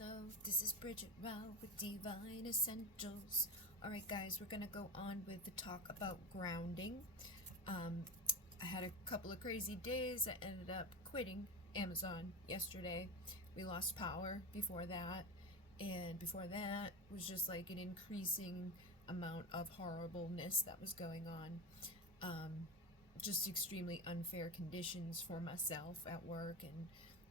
Hello, this is Bridget with Divine Essentials. Alright guys, we're going to go on with the talk about grounding. I had a couple of crazy days. I ended up quitting Amazon yesterday. We lost power before that, and before that was just like an increasing amount of horribleness that was going on. Just extremely unfair conditions for myself at work, and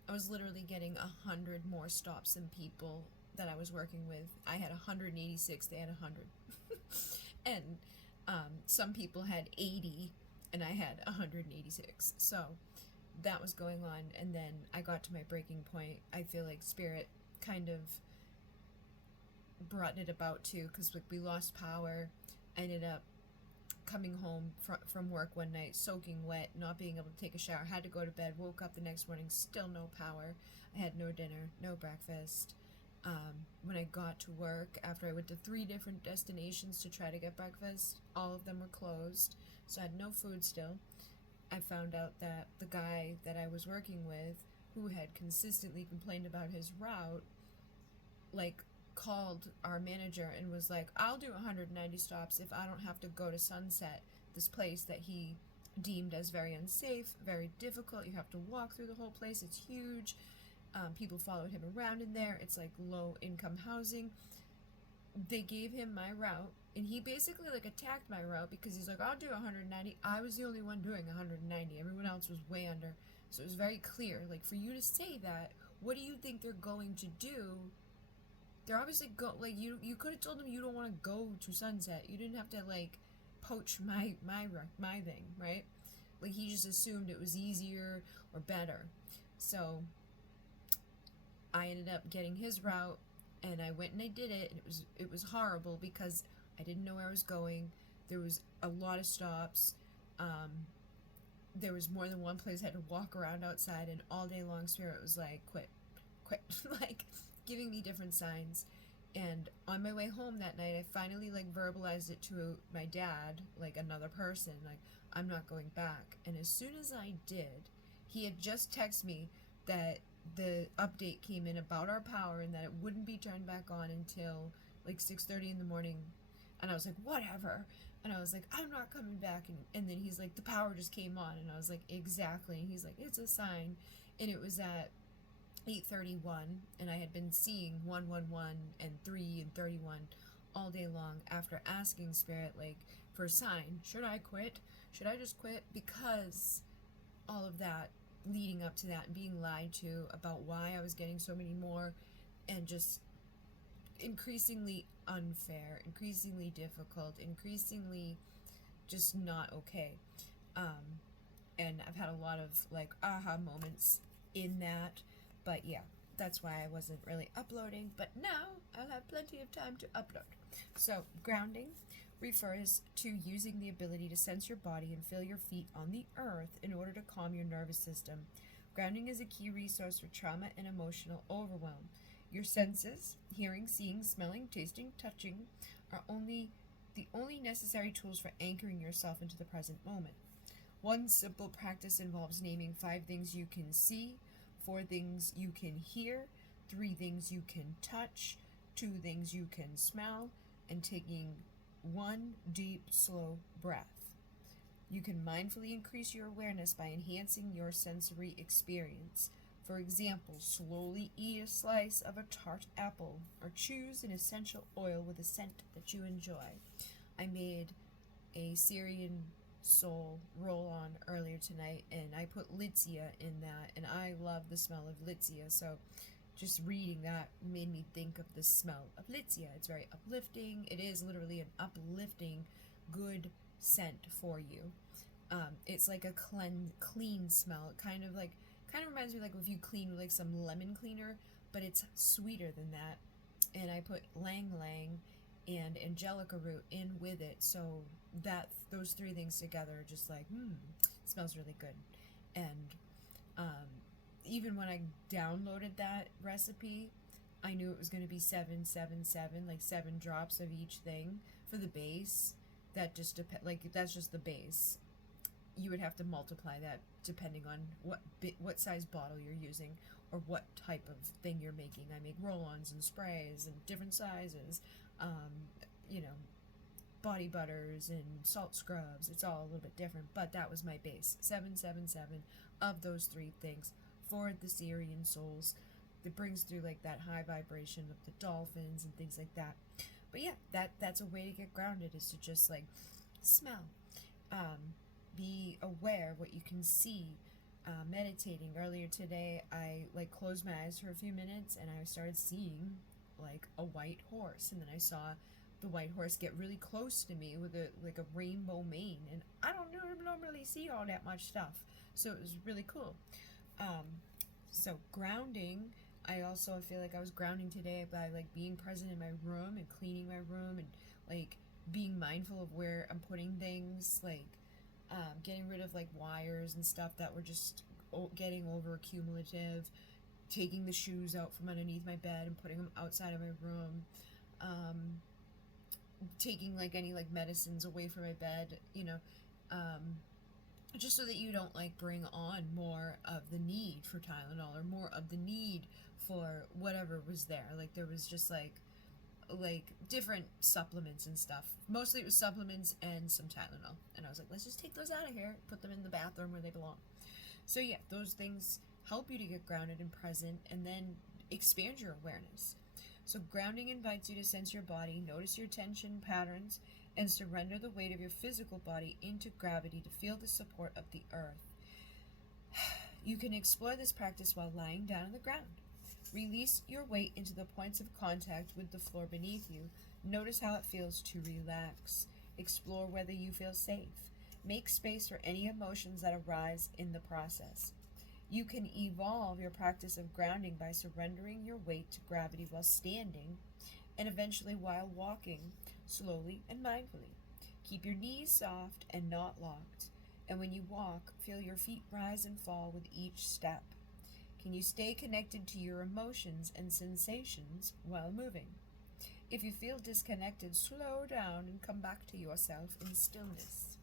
I was literally getting 100 more stops than people that I was working with. I had 186, they had 100. And some people had 80, and I had 186. So that was going on, and then I got to my breaking point. I feel like Spirit kind of brought it about too, because we lost power. I ended up coming home from work one night soaking wet, not being able to take a shower, had to go to bed, woke up the next morning, still no power. I had no dinner, no breakfast. When I got to work, after I went to 3 different destinations to try to get breakfast, all of them were closed, so I had no food still. I found out that the guy that I was working with, who had consistently complained about his route, called our manager and was like, I'll do 190 stops if I don't have to go to Sunset, this place that he deemed as very unsafe, very difficult. You have to walk through the whole place. It's huge. People followed him around in there. It's like low income housing. They gave him my route, and he basically attacked my route because he's like, I'll do 190. I was the only one doing 190. Everyone else was way under. So it was very clear, for you to say that, what do you think they're going to do? They're obviously you could have told them you don't want to go to Sunset. You didn't have to poach my thing, right? He just assumed it was easier or better. So I ended up getting his route, and I went and I did it, and it was horrible because I didn't know where I was going. There was a lot of stops. There was more than one place I had to walk around outside, and all day long Spirit was like, quit, giving me different signs. And on my way home that night, I finally verbalized it to my dad, another person, I'm not going back. And as soon as I did, he had just texted me that the update came in about our power and that it wouldn't be turned back on until 6:30 in the morning. And I was like, whatever. And I was like, I'm not coming back. And then he's like, the power just came on. And I was like, exactly. And he's like, it's a sign. And it was at 8:31, and I had been seeing 111 and 3 and 31 all day long after asking Spirit for a sign. Should I quit? Should I just quit? Because all of that leading up to that and being lied to about why I was getting so many more, and just increasingly unfair, increasingly difficult, increasingly just not okay. And I've had a lot of aha moments in that. But yeah, that's why I wasn't really uploading. But now I'll have plenty of time to upload. So grounding refers to using the ability to sense your body and feel your feet on the earth in order to calm your nervous system. Grounding is a key resource for trauma and emotional overwhelm. Your senses, hearing, seeing, smelling, tasting, touching, are the only necessary tools for anchoring yourself into the present moment. One simple practice involves naming 5 things you can see, 4 things you can hear, 3 things you can touch, 2 things you can smell, and taking 1 deep, slow breath. You can mindfully increase your awareness by enhancing your sensory experience. For example, slowly eat a slice of a tart apple, or choose an essential oil with a scent that you enjoy. I made a Syrian soul roll-on earlier tonight, and I put Litsia in that, and I love the smell of Litsia, so just reading that made me think of the smell of Litsia. It's very uplifting. It is literally an uplifting, good scent for you. It's like a clean smell. It kind of reminds me if you clean with some lemon cleaner, but it's sweeter than that. And I put Lang Lang and angelica root in with it, so that those 3 things together are just it smells really good. And even when I downloaded that recipe, I knew it was going to be 777, 7 drops of each thing for the base. That just that's just the base. You would have to multiply that depending on what size bottle you're using, or what type of thing you're making. I make roll-ons and sprays and different sizes, you know, body butters and salt scrubs. It's all a little bit different, but that was my base. 777 of those 3 things for the Syrian souls. That brings through like that high vibration of the dolphins and things like that. But yeah, that's a way to get grounded, is to just like smell, be aware what you can see. Meditating earlier today, I like closed my eyes for a few minutes and I started seeing like a white horse, and then I saw the white horse get really close to me with a rainbow mane, and I don't normally see all that much stuff, so it was really cool. So grounding, I also feel like I was grounding today by like being present in my room and cleaning my room, and like being mindful of where I'm putting things, like getting rid of like wires and stuff that were just getting over accumulative, taking the shoes out from underneath my bed and putting them outside of my room, taking like any like medicines away from my bed, you know, just so that you don't like bring on more of the need for Tylenol or more of the need for whatever was there. Like there was just like different supplements and stuff. Mostly it was supplements and some Tylenol. And I was like, let's just take those out of here, put them in the bathroom where they belong. So yeah, those things help you to get grounded and present, and then expand your awareness. So grounding invites you to sense your body, notice your tension patterns, and surrender the weight of your physical body into gravity to feel the support of the earth. You can explore this practice while lying down on the ground. Release your weight into the points of contact with the floor beneath you. Notice how it feels to relax. Explore whether you feel safe. Make space for any emotions that arise in the process. You can evolve your practice of grounding by surrendering your weight to gravity while standing, and eventually while walking, slowly and mindfully. Keep your knees soft and not locked, and when you walk, feel your feet rise and fall with each step. Can you stay connected to your emotions and sensations while moving? If you feel disconnected, slow down and come back to yourself in stillness.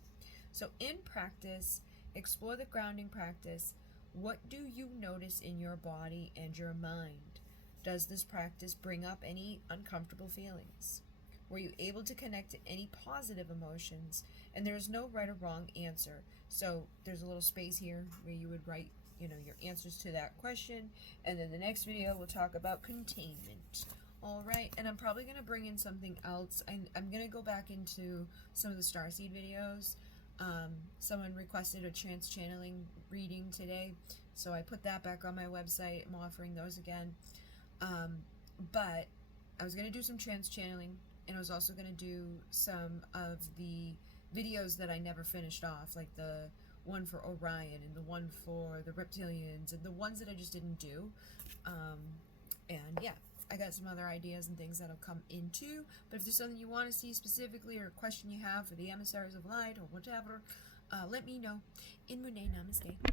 So in practice, explore the grounding practice. What do you notice in your body and your mind? Does this practice bring up any uncomfortable feelings? Were you able to connect to any positive emotions? And there is no right or wrong answer. So there's a little space here where you would write, you know, your answers to that question. And then the next video we'll talk about containment. All right, and I'm probably going to bring in something else. I'm going to go back into some of the starseed videos. Someone requested a trance channeling reading today, so I put that back on my website. I'm offering those again. But I was going to do some trance channeling, and I was also going to do some of the videos that I never finished off, like the one for Orion and the one for the reptilians and the ones that I just didn't do. And yeah, I got some other ideas and things that'll come into, but if there's something you want to see specifically or a question you have for the emissaries of light or whatever, let me know. In Mune, namaste.